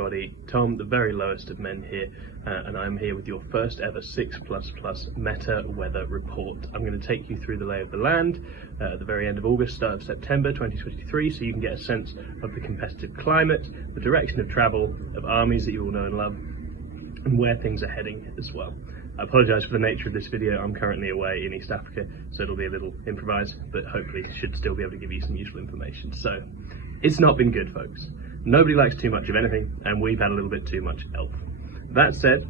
everybody, Tom, the very lowest of men here, and I'm here with your first ever 6++ meta weather report. I'm going to take you through the lay of the land at the very end of August, start of September 2023, so you can get a sense of the competitive climate, the direction of travel of armies that you all know and love, and where things are heading as well. I apologise for the nature of this video. I'm currently away in East Africa, so it'll be a little improvised, but hopefully should still be able to give you some useful information. So, it's not been good, folks. Nobody likes too much of anything, and we've had a little bit too much elf. That said,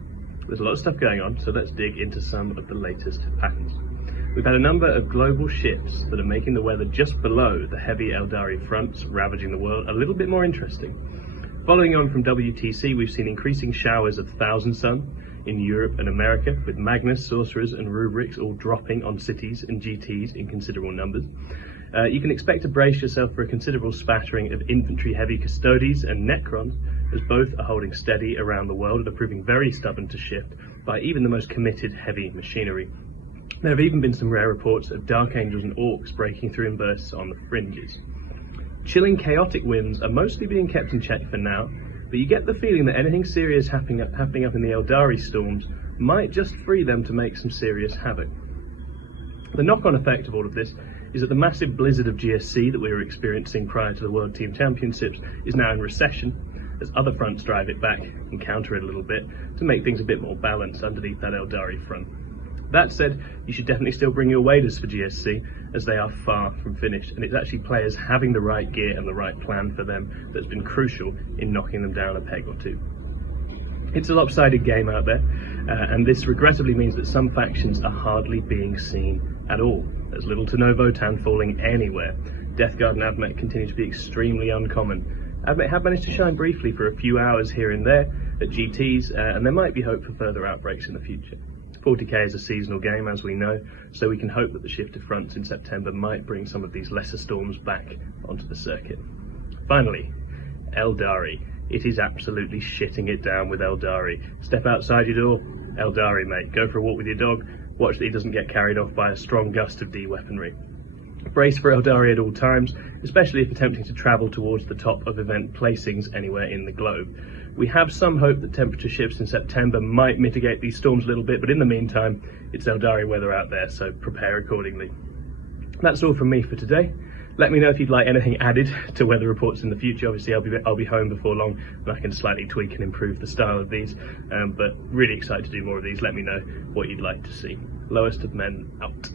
there's a lot of stuff going on, so let's dig into some of the latest patterns. We've had a number of global shifts that are making the weather just below the heavy Eldari fronts ravaging the world a little bit more interesting. Following on from WTC, we've seen increasing showers of Thousand Sun in Europe and America, with Magnus, Sorcerers and Rubrics all dropping on cities and GTs in considerable numbers. You can expect to brace yourself for a considerable spattering of infantry-heavy Custodes and Necrons, as both are holding steady around the world and are proving very stubborn to shift by even the most committed heavy machinery. There have even been some rare reports of Dark Angels and Orcs breaking through in bursts on the fringes. Chilling chaotic winds are mostly being kept in check for now, but you get the feeling that anything serious happening up in the Eldari storms might just free them to make some serious havoc. The knock-on effect of all of this is that the massive blizzard of GSC that we were experiencing prior to the World Team Championships is now in recession, as other fronts drive it back and counter it a little bit to make things a bit more balanced underneath that Eldari front. That said, you should definitely still bring your waders for GSC, as they are far from finished, and it's actually players having the right gear and the right plan for them that's been crucial in knocking them down a peg or two. It's a lopsided game out there, and this regrettably means that some factions are hardly being seen at all. There's little to no Votann falling anywhere. Death Guard and Admech continue to be extremely uncommon. Admech have managed to shine briefly for a few hours here and there at GTs, and there might be hope for further outbreaks in the future. 40k is a seasonal game, as we know, so we can hope that the shift of fronts in September might bring some of these lesser storms back onto the circuit. Finally, Eldari. It is absolutely shitting it down with Eldari. Step outside your door, Eldari, mate. Go for a walk with your dog. Watch that he doesn't get carried off by a strong gust of D-weaponry. Brace for Eldari at all times, especially if attempting to travel towards the top of event placings anywhere in the globe. We have some hope that temperature shifts in September might mitigate these storms a little bit, but in the meantime, it's Eldari weather out there, so prepare accordingly. That's all from me for today. Let me know if you'd like anything added to weather reports in the future. Obviously, I'll be home before long, and I can slightly tweak and improve the style of these, but really excited to do more of these. Let me know what you'd like to see. Lowest of men, out.